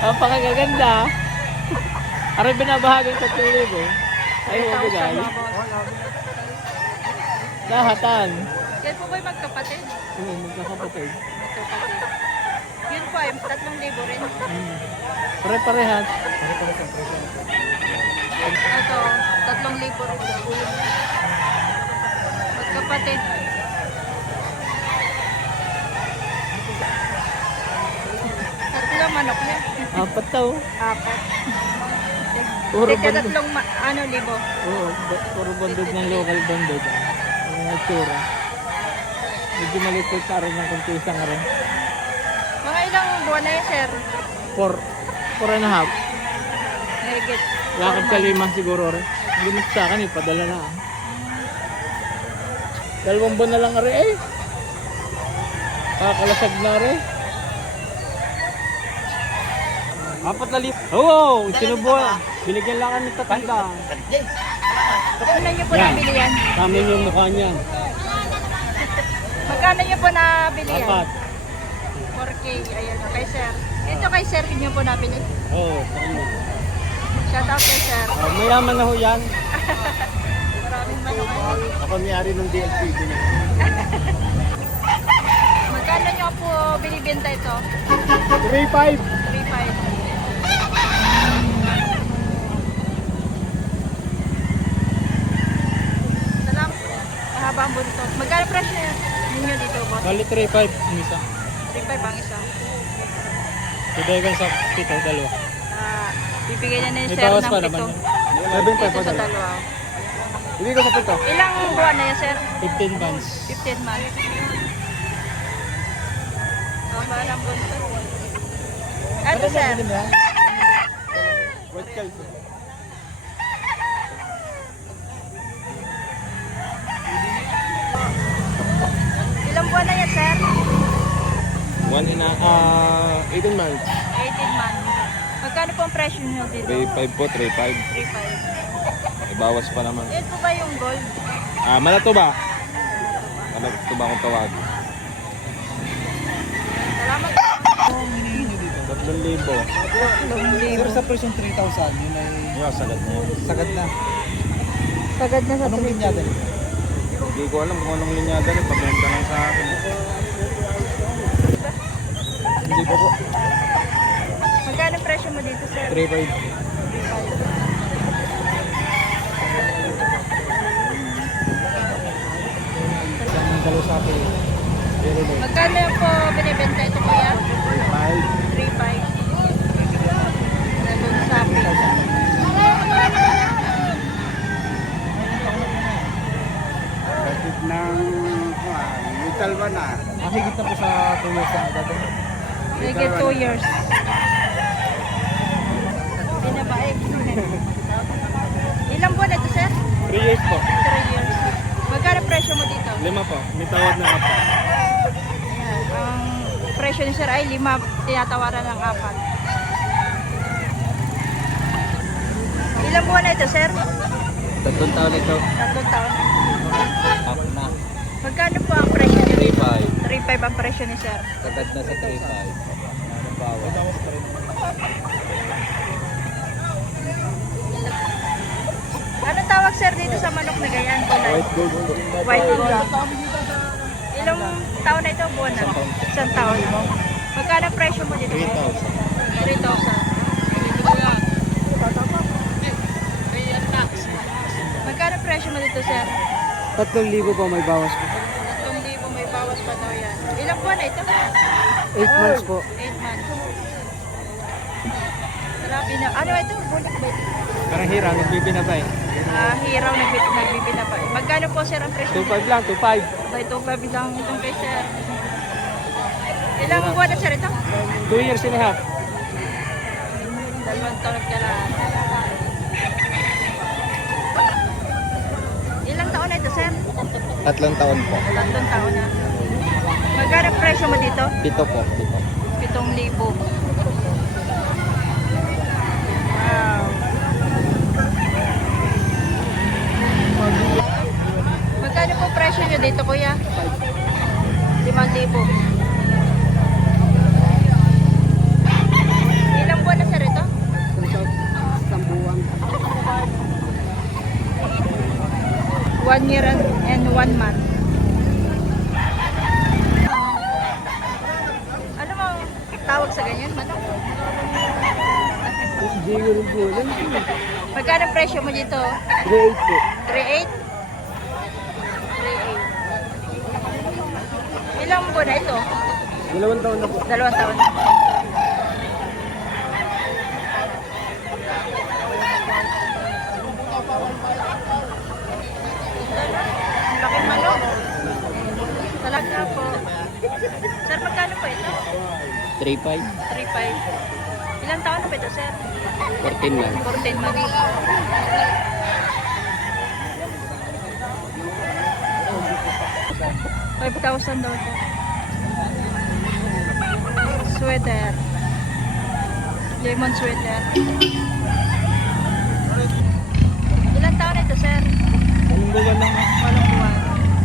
Napakaganda. Aray binabahagan sa 3,000. Ay, huwag bigay. Lahatan. Yan po ba'y magkapatid? Oo, magkakapatid. Magkapatid. Yun po ay 3,000 rin. Pare-parehas. Ito, 3,000 rin. Magkapatid. Tatlo manok niya. Apat daw. Apat. Puro Teka, bandod. libo. Oo, puro bandod ng local bandod. Ang mga tsura. Medyo malikot sa rin ng kunti nga rin. Mga ilang buwan na yan, sir? 4 and a half. Higit. Lakad ka 5 siguro rin. Hindi mo sa akin eh, padala na. 2 buwan na lang rin eh. Kakalasag na rin. 4,000. Oo, sinubuhan. Binigyan lang kami tatanda. Magkano niyo po Yan. nabili yan? Sa amin yung mukha niya. Magkano niyo po nabili yan? 4. 4K. Ayan, kay sir. Ito kay sir, niyo po nabili. Oo, sa amin. Shout out kay sir. Mayaman na ho yan. Maraming manok. Ako may-ari ng DLP. Magkano niyo po binibenta ito? 3,500. 3,500. Salamat. Mahaba ang buntot. Magkano presyo ninyo dito, boss? Bali 3,500 yung isa. 3,500 ang isa. Tudagan sa pito, dalawa. Bibigyan niya na yung May sir bawas ng pa pito. naman. Dito 7,500 sa dalawa. dalawa. Hindi ko sa pito. Ilang buwan na yan, sir? 15 months. 15 months. Tama lang buntot. Ito, sir. White calf. Ilang buwan na yan, sir? 18 months. 18 months. Magkano po ang presyo nyo dito? 3.5 po, 3.5. 3,500. May bawas pa naman. Yan po ba yung gold? Malato ba? Malato ba kung tawag? Salamat. 3,000. Sir, sa presyon 3,000, yun ay Yung sagad na yun. sagad na. Sagad na sa Anong linyada nito? Hindi ko alam kung anong linyada rin. Pabenta lang sa akin. Hindi po po. Magkano ang presyo mo dito, sir? 3,500. Isang dalawa sa akin. Pero no. Magkano yung po binibenta ito, kuya? 5. 3,500. Nandun sa akin. Kapit ng metal ba na? Mahigit na po sa 2 years na agad. Higit 2 years. Binabae. Ilang buwan ito, sir? 3 years po. 3 years. Magkano presyo mo dito? 5 po. May tawad na 4. Ayan. Ang presyo ni sir ay 5. Tinatawaran ng 4. Ilang buwan na ito, sir? 3 taon ito. 3 taon na. Up na. Magkano po ang presyo niyo dito? 3.5. 3,500 ang presyo ni sir. Sagad na sa 3.5. Ano bawas? Anong tawag, sir, dito sa manok na ganyan? White gold po. White gold. Ilang taon na ito? Buwan na? Isang taon na. Magkano ang presyo mo dito? 3,000. 3,000. Magkano ang presyo mo dito, sir? 3,000 po may bawas po. 3,000 may bawas pa daw yan. Ilang buwan na ito? 8 months po. 8 months. Grabe na. Ano ito? Bulik ba ito? Parang hira, nagbibinabay. Hiraw nagbibina pa. Magkano po, sir, ang presyo? 2,500 lang, 2,500. By 2,500 lang itong kay sir. Ilang buwan na, sir, ito? 2 years and a half. 2 taon ka lang. Ilang taon na ito, sir? 3 taon po. 3 taon na. Magkano ang presyo mo dito? 7 po. 7,000. Wow. Magkano po presyo nyo dito, kuya? 5,000. Ilang buwan tawag sa ganyan? Manok? Hindi ko rin po alam. Magkano presyo mo dito? 3.8 po. 3.8? 3.8. Ilang buwan na ito? 2 taon na po. 2 taon. Ang laking manok. Talaga po. Sir, magkano po ito? 3.5. 3.5. Ilang taon na ba ito, sir? 14 lang. 14 months. $5,000 daw ito. Sweater. Lemon sweater. Ilang taon na ito, sir? Anong buwan lang? 8 buwan.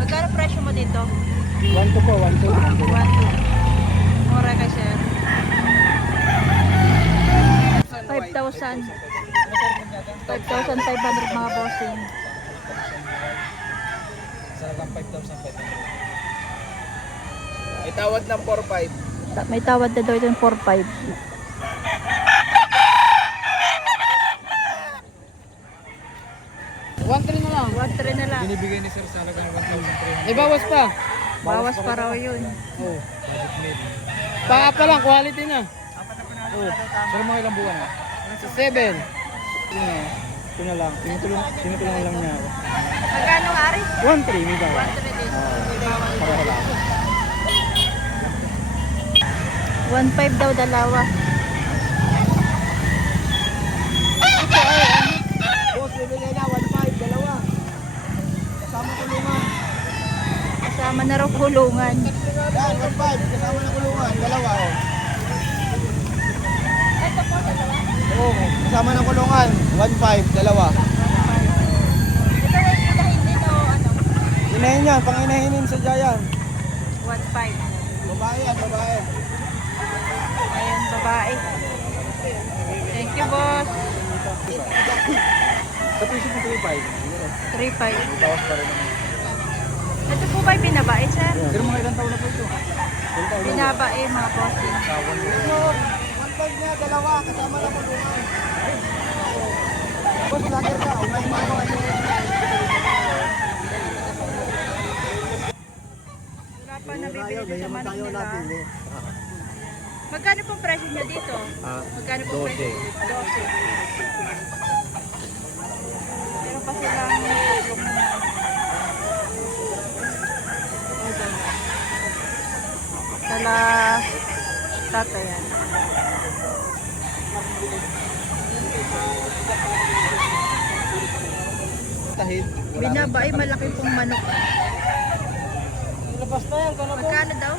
Magkano presyo mo dito? 1 to po, 1 to. 1, 2. Mura kay sir. 5,000. 5,500 mga bossing. Salagang 5,500. May tawad ng 4-5. May tawad na daw ito ng 4,500. na lang. 1,300 na lang. Binibigay ni sir sa halagang 1,300. May bawas pa. Bawas pa raw yun. Oo. Budget made. Paa pa lang, quality na. Oo. Sir, mga ilang buwan na? Sa 7. Ito na lang. Tinutulungan lang niya ako. Magkano ari? 1,300 may bawa. 1,300 din. Pareho lang. 1,500 daw dalawa. Boss, bibigay na 1-5, dalawa. Kasama ko lima. Kasama na raw kulungan. Yan, 1-5, kasama na kulungan, dalawa. Oh. Ito po, dalawa. Oo, kasama ng kulungan, 1-5, dalawa. Ito na yung dito, ano? Inahin yan, panginahinin sa Jayan. 1,500. Babae yan, babae. Ayan, babae. Thank you, boss. Sa piso po 3,500. 3,500. Bawas pa rin. Ito po ba'y binabae, sir? Sir, mga ilang taon na po ito? Binabae, mga bossing. 1-5 niya, dalawa, kasama ng kulungan. Boss, lager ka, umay mga kayo. Wala pa nabibili ko sa manok nila. Magkano po presyo niya dito? Magkano po presyo? 12. Pero pa silang tatlong Tala tata yan. Tahid. Binabae, malaki pong manok. Labas na yan. Magkano daw?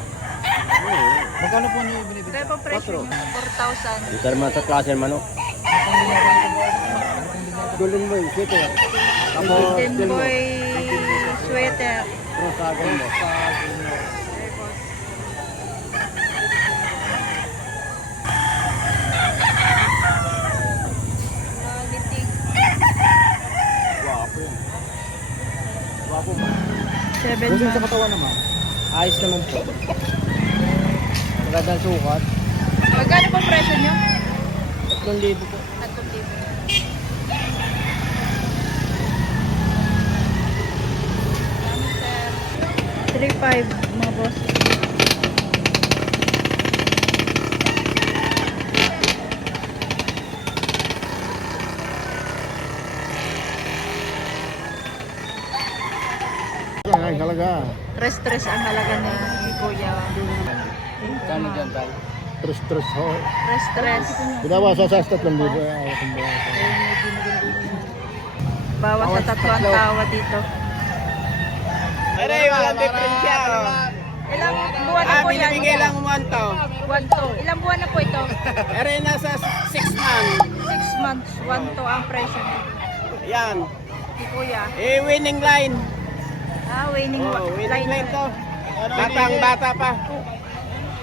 Magkano po niyo binibigay? Kaya po presyo niya? 4,000. Dito naman sa klase ng manok. Golden boy, sito. Golden boy sweater. Rosagon mo. Litig. Guwapo yan. Guwapo ba? 7 Kung sa months. katawan naman. Ayos naman po. Magandang sukat. Magkano po presyo niyo? 3,000 po. 3,500 mga boss. Ay, halaga. Tres ang halaga ni Kuya. Kano dyan tayo? Tres ho. Tres. Pinawa sa 3,000. Bawas sa tatlo ang tawa dito. Aray, walang diferensya. Ilang buwan na po yan? Binibigay lang 1 1,2. Ilang buwan na po ito? Aray, nasa 6 months. 6 months. 1,2 ang presyo niya. Yan. Ni Kuya. Winning line. Winning line. to. Batang bata pa.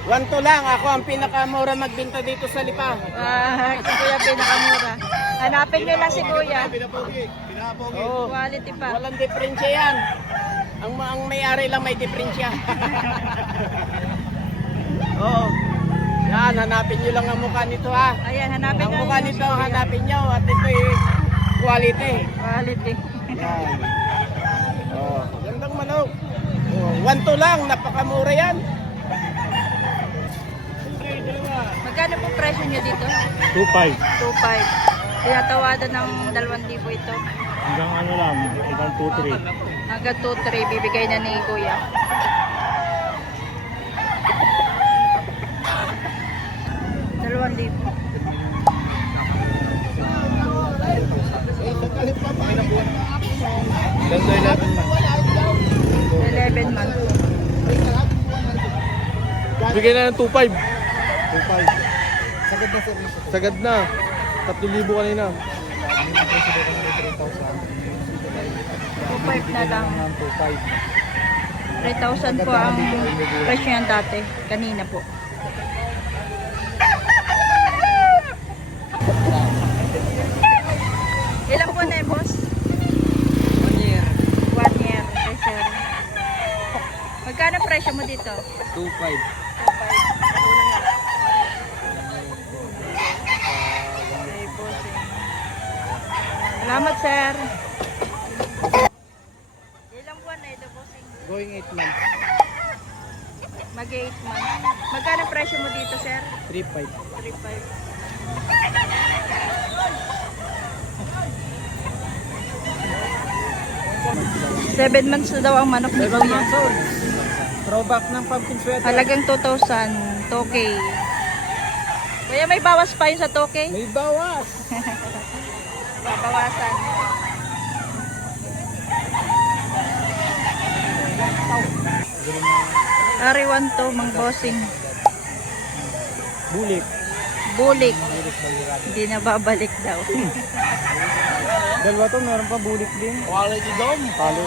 1-2 lang. Ako ang pinakamura magbenta dito sa Lipa. Si Kuya pinakamura. Hanapin nyo lang si Kuya. Oo. Quality pa. Walang diferensya yan. Ang may-ari lang may diferensya. Oo. Yan, yan, hanapin nyo lang ang mukha nito ha. Ayan, hanapin Ang na mukha yung nito, Sophia. hanapin nyo at ito quality. Quality. Yan. Oh, gandang manok. Oh, 1-2 lang, napakamura yan. Magkano po presyo nyo dito? 2.5. 2.5. Tinatawadan ng 2,000 ito. Hanggang ano lang, hanggang 2.3. Hanggang 2.3 bibigay na ni Kuya. Dalawang libo. Ganda 11 man. 11 months. Bigay na ng 2.5. 2.5. Sagad na sir. Sagad na. 3,000 kanina. 2.5 na lang. 2.5. 3,000 po ang presyo yan dati. Kanina po. Ilang buwan na boss? 1 year. 1 year. Okay, sir. Magkano presyo mo dito? 2.5. 2.5. Kulang na. Okay, bossing. Salamat, sir. Ilang buwan na ito, bossing? Going 8 months. Mag-8 months. Magkano presyo mo dito, sir? 3.5. 3.5. Seven months na daw ang manok ni Kuya. Throwback ng pumpkin sweater. Halagang 2,000. 2K. Kuya, may bawas pa yun sa 2K? May bawas. Babawasan. Ari 1 to, mang bossing. Bulik. Bulik. Hindi na babalik daw. Dalawa to, meron pa bulik din. Quality dom. Talo.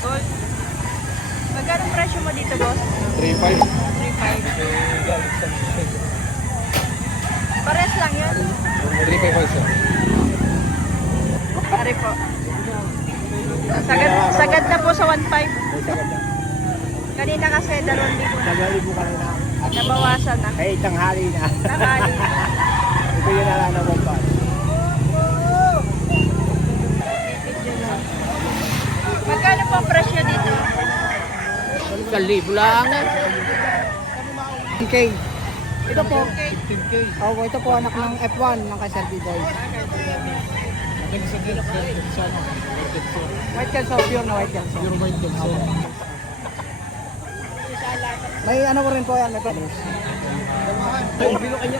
Gold. Magkano presyo mo dito, boss? 3.5. 3.5. Pares lang yun. 3.5 also. Ari po. Sagad na po sa 1.5. May sagad na. Kanina kasi 2,000 na. Nagalibo ka na. Nabawasan na. Ay, tanghali na. Tanghali. Ito yung nalalaman pa. Magkano po ang presyo dito? 1,000 lang. 10K. Ito po. Okay. 15K. Opo, ito po anak ng F1 ng kay Sir Bidoy. White Kelso, pure na White Kelso. Pure white dog. So, May ano ko rin po yan, may panis. bilo kanya.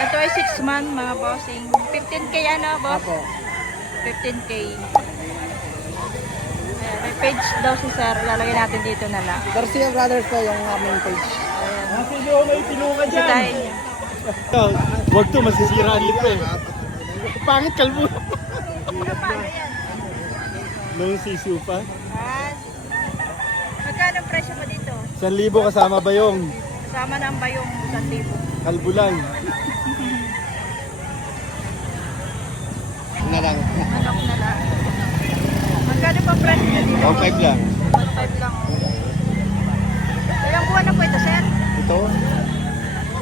Ito ay 6 month mga bossing. 15K ano, boss? Opo. 15K. Ayan, may page daw si sir. Lalagay natin dito na lang. Garcia Brothers po yung main page. Hindi ako may pinuka dyan. Sitahin niya. Wag to, masisira ang lip eh. Pangit kalbo. Ano pa? Ano yan? Nung sisiw pa. Ah, magkano ang presyo mo dito? 1,000 kasama bayong. Kasama na ang bayong 1,000. Kalbo lang. Na lang. Manok na lang. Magkano pa ang presyo mo dito? 1.5 lang. 1.5 lang. Ilang buwan na po ito, sir? Ito?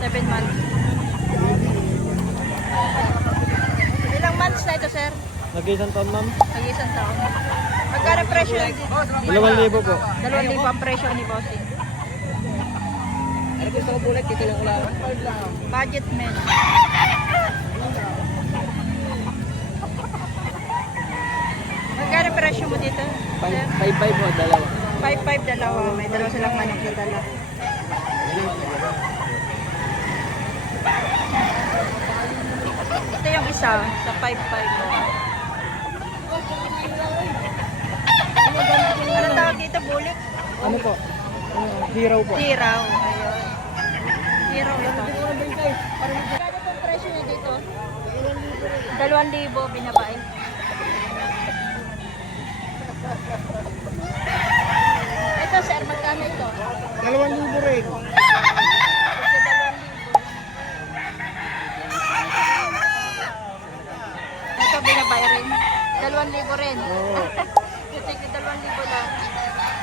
7 months. Ilang months na ito, sir? Nag-isang taon, ma'am. Nag-isang taon. Magkano ang presyo dito? 2,000 po. 2,000 ang presyo ni Bossing. Ano gusto ko bulat? Ito lang ulang. Budget men. Magkano ang presyo mo dito? Sir? 5.5 po, dalawa. 5.5 dalawa. May dalawa silang manok na dala. Ito yung isa sa 5.5. Anong tawag dito? Bulik? Ano po? Hero po. Tiraw. Ayun. Tiraw ito. Magkano pong presyo niya dito? 2,000 binabay. Ito sir, magkano ito? 2,000 rin. Ito 2,000. Ito binabay rin. 2,000 rin. Ito 2,000 lang.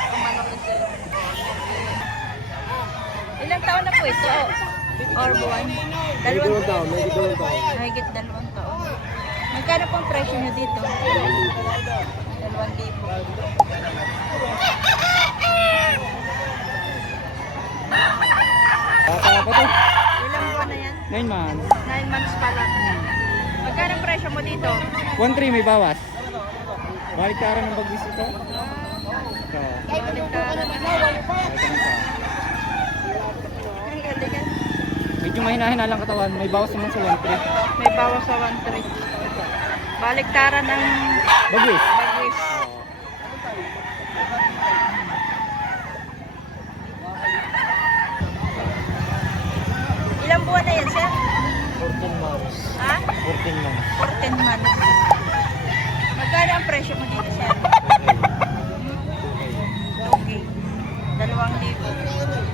Ang manok ni sir. Ilang taon na po ito? Or buwan? Dalawang taon. Mahigit 2 taon. Magkano pong presyo nyo dito? 2,000. Bata pa to. Ilang buwan na yan? 9 months. 9 months pa lang. Magkano ang presyo mo dito? 1.3 may bawas. Balik ka ng bagwis ito. Ito. Baliktaran. Ay, galingan. Medyo mahina-hina lang katawan. May bawas naman sa 1.3. May bawas sa 1.3. Baliktaran ng Bagwis. bagwis. Ilang buwan na yan, sir? 14 months. Ha? 14 months. 14 months. Magkano ang presyo mo dito, sir? Okay. 2,000.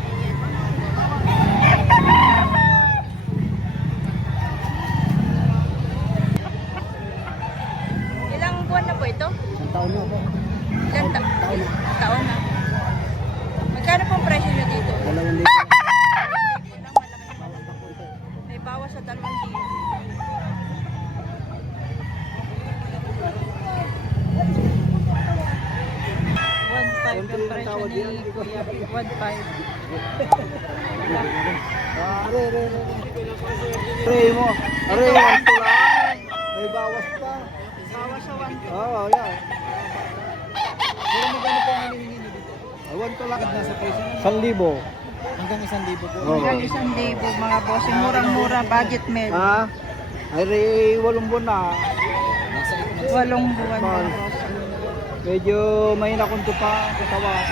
Ilang buwan na po ito? Isang taon na po. Ilang taon na. Magkano pong presyo nyo dito? 2,000. May bawas sa 2,000. 1,500 ang presyo ni Kuya. 1,500. Are mo. Are, 1 lang. May bawas pa. Bawas sa 1,200. Oo, yan. Pero magkano po ang hinihingi dito? 1 to lang. Nasa presyo na. 1,000. Hanggang 1,000 po. Hanggang 1,000 mga boss. Murang-mura budget meal. Ha? Are, 8 buwan na. 8 buwan mga boss. Medyo may nakunto pa katawan.